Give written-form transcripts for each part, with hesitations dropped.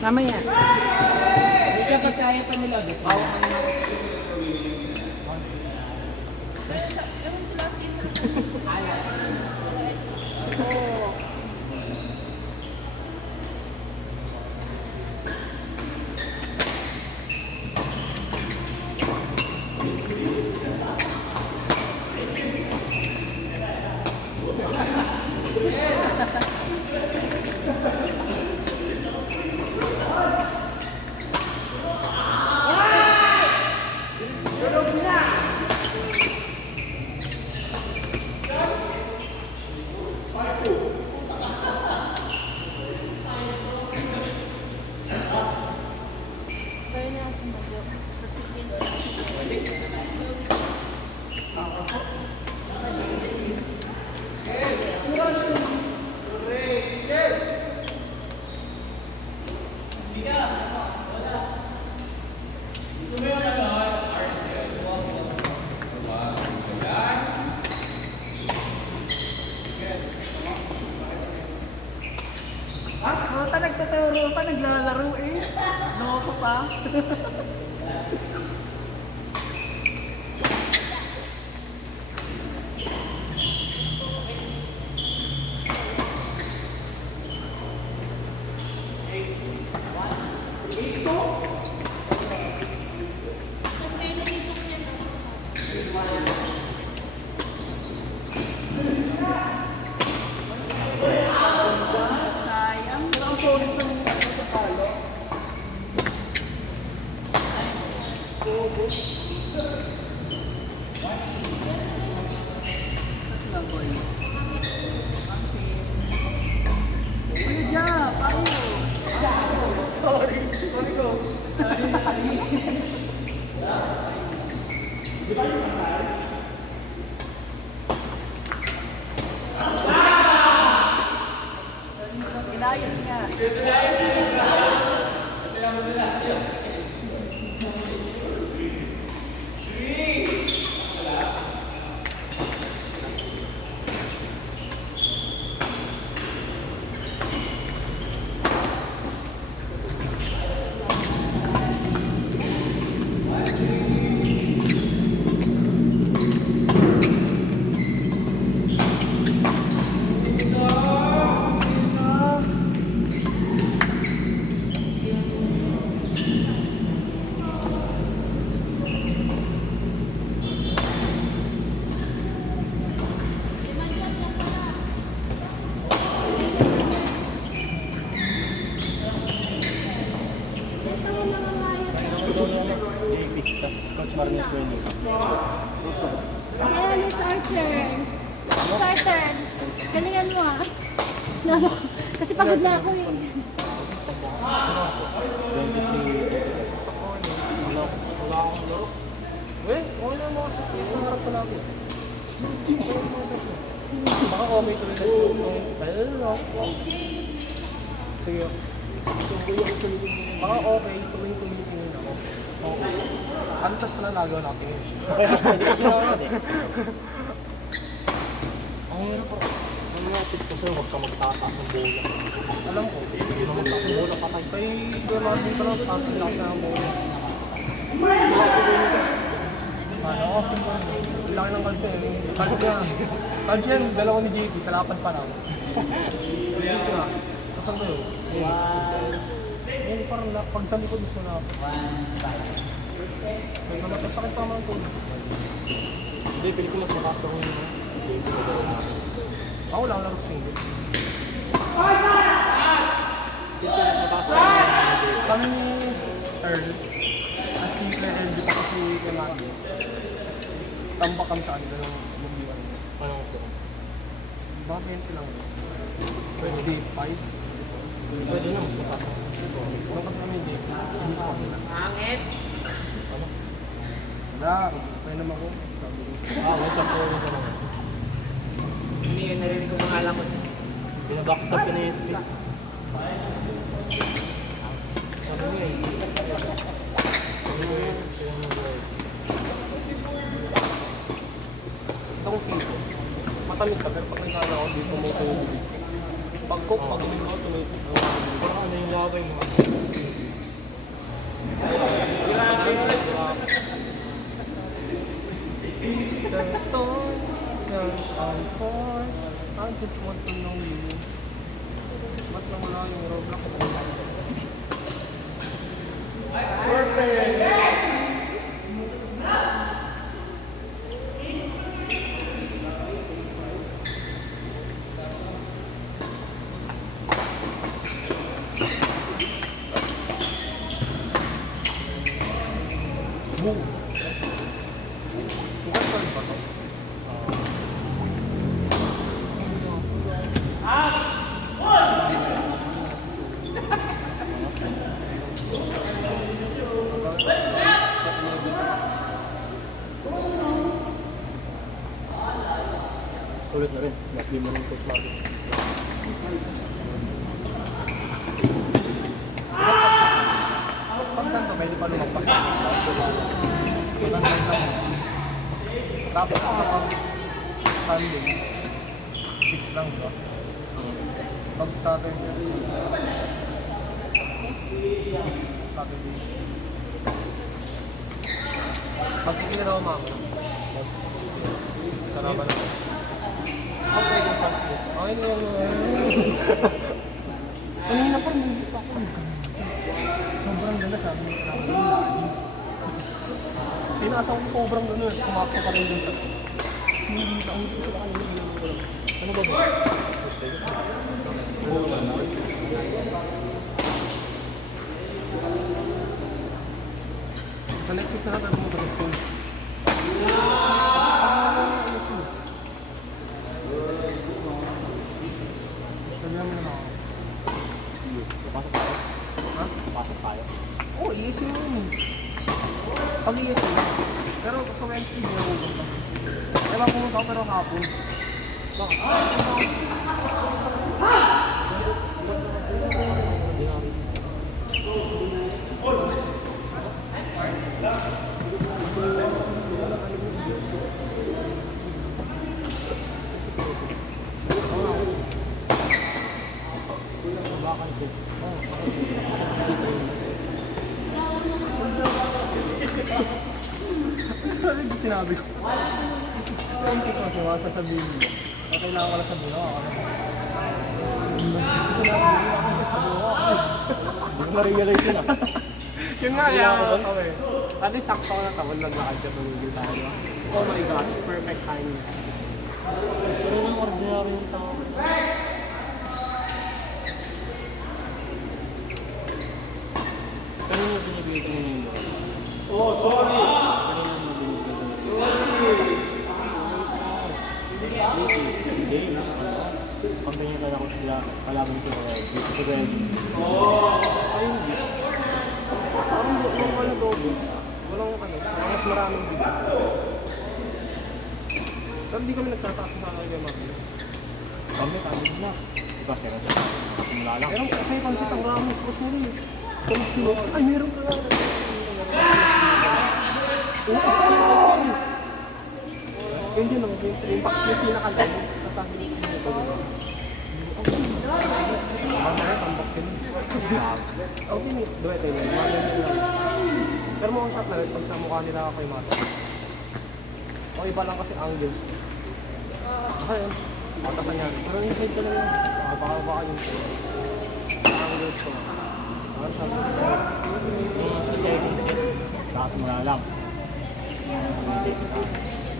Mamaya. Hindi ka pagkaya pa nila. Bawa ka nila. Puta, nagtaturo pa, naglalaro eh. Loko pa. Sayang. Pero ang solid ng sa palo. Kuya Jap, ako. Sorry. Sorry, coach. Inayos nga. JP, tas Coach Marnie training. Ayan, it's our turn. It's our turn. Galingan mo ah. Kasi pagod na ako eh. 23. Wala akong laro. Eh, okay na mga sa harap pa namin. Baka okay tuloy na ito. Sige. Baka okay, tuloy-tuloy ako. Okay. Antas na nagawa natin yun. Hindi kasi naman eh. Ang hirap po. Ang napit kasi huwag ka magtataas ng bola. Alam ko, huwag ka magtataas ng bola patay. Kaya kaya mga dito lang tatay lang sa bola. Ano? Ang laki ng kalsya eh. Kalsya yan, dalawa ni JP, sa lapan pa lang. Dito na. Kasan mo yun? Ngayon parang pag sa likod gusto na ako. May namasasakit pa naman ko. Hindi, pili ko mas mataas ako yun. Ako lang laro single. Pili ko mas mataas ako yun. Kami ni Earl, as simple Earl, di pa kasi Kemaki. Tambak kami sa kanila ng lumiwan. Anong ito? Baka 20 lang. Pwede 5. Pwede na mas mataas. Ano ka namin din? Inis ko. Angit. Ano? Wala, pwede naman ko. May sa po rin naman. Hindi yun, narinig ko pangalan ko. Pinabackstab ka na yung SP. Ano nga eh? Itong sito. Matamit ka, pero pag nagkala ako dito mo ito. Pag-cook, pag umin ko, tuloy. Parang ano yung labay mo. Kailangan ko sumatol ng yun. Ba't lang wala yung Roblox? Perfect! Boom! Bukas pa rin ba ito? Ulit na rin. Mas di mo rin coach Marvin. Pag ganito, pwede pa lumagpas. Matanggal lang. Tapos kapag Sunday, 6 lang ba? Pag Saturday, pag kiniraw mama, sarapan na. Okay, yung passport. Okay na yun. Kanina pa, hindi pa ako. Sobrang ganda sabi niya sa akin. Pinasa ko sobrang gano'n. Sumakto pa rin dun sa... Hindi ko sila kanina. Ano ba ba? Sa next week na natin mo ba sa school? Yes, yun. Sabihan mo naman ako. Pasok tayo. Ha? Pasok tayo. Oo, ESC mo yun. Pag ESC mo. Pero sa Wednesday, hindi ako pumunta. Ewan pumunta ako pero hapon. Bakit? Ano yung sinabi ko? Ang ko kasi mga sasabihin mo. Kailangan ko lang sabihin ako. Sinabi mo ako sasabihin ko. Hindi ko ma-realize yun ah. Yun nga kaya ako kami. At least sakto ko na tawon lang nakadya tumigil tayo. Oh my gosh, perfect timing. Pero yung ordinary yung tao. Pero yung binibigay ko nyo mo. Oh, sorry! Pero yung binibigay ko hindi na. Pag ganyan kaya ko sila, kalaban ko dito sa Gwen. Ay hindi. Parang ano dobo. Walang ano, mas maraming video. Pero hindi kami nagtataas sa kanya mga. Kami, kami na. Ikaw, sila sa simula lang. Pero kaya pansit ang ramen sa mo rin. Sunod-sunod. Ay, meron ka nga. Yun yun ang yung pinakagay. Nasabi niyo yung ito. Mamaya, unboxing. Okay, duwete yun. Pero mukhang shot na rin pag sa mukha nila ako kay Mats. O iba lang kasi angles. Ayun. Matasan yan. Pero yung side ko lang yun. Baka yung angles ko. Ano sabi ko? Si second set, nakasimula lang.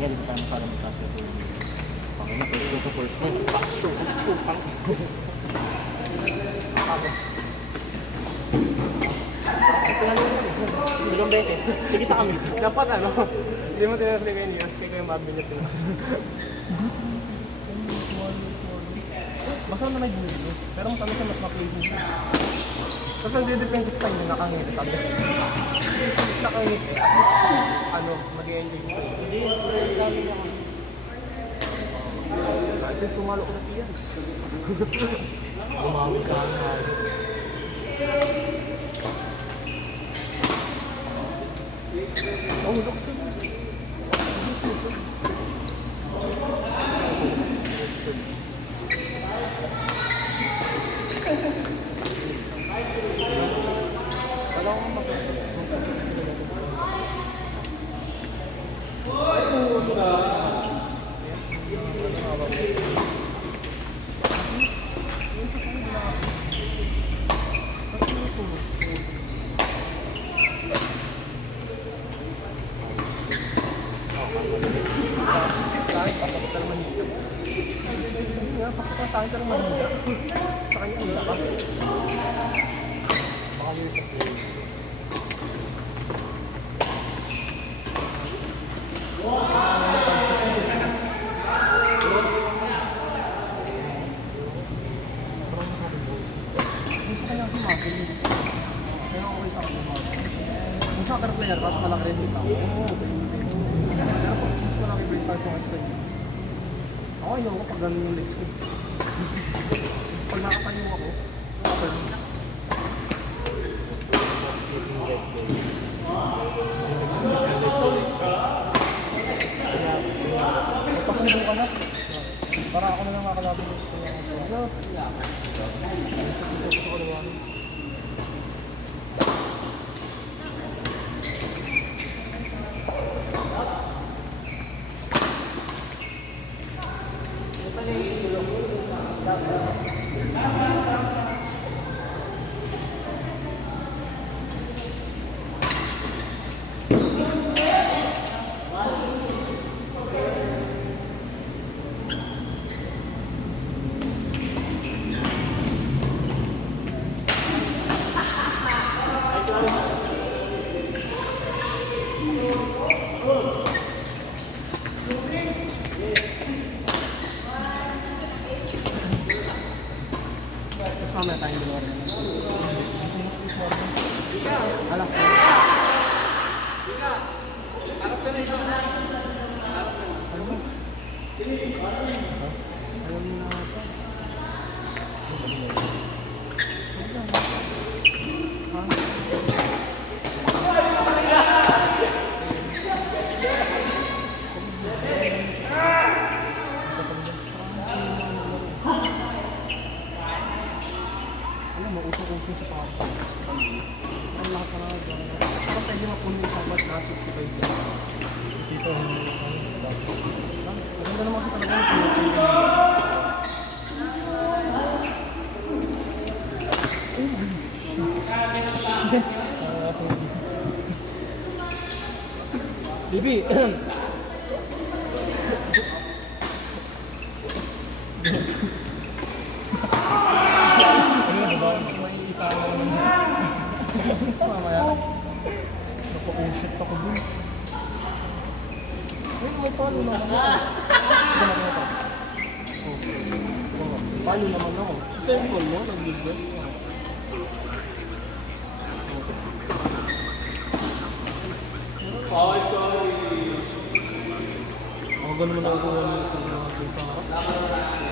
Ngayon, hindi tayo masala magkasya. Pangina, first to first point. Pasyo! Pupang! Ilang beses. Sige sa kami. Dapat ano, hindi mo tinatry kayo news kaya kayo mabilit yun. Basta na may gulo. Pero mas ano siya, mas ma-pleasing siya. Tapos nagde-depende sa kanya, nakangiti sabi. Nakangiti, at least, ano, mag-i-enjoy siya. Hindi, sabi niya kami. Ito yung tumalo ko na tiyan. Gumawin sa akin. Oh, look. sa akin pero mahina. Sa kanya ang lakas. Baka years of play. Gusto kaya humabol yun. Kaya okay sa akin humabol. Kung soccer player, mas malaki rin dito. Oo. Pero pag mas malaki pa yung card ko kasi ako ayoko pag ganun yung legs ko. Pag nakatayo ako, okay. Sleeping leg day. Yung nagsisleep ng leg day. Kaya, Magpasundo ka na. Para ako na lang makakalaban mo. Ano? gusto ko naman. Tapos mamaya tayong dalawa rin. Alak ko. Alam mo na ito. Alam mo, usok-usok sa pangapang. Ang lahat na lang. Parang pwede mapunin sa mat na 65 din. Dito, Maganda naman kasi talaga yung sinutin. Bibi! May isa na naman. Mamaya. Napakusip ako dun. May palo naman ako. Palo naman ako. Sa yung mo, nag-gilbert. Ako ganun mo na ako kung ano yung sa harap.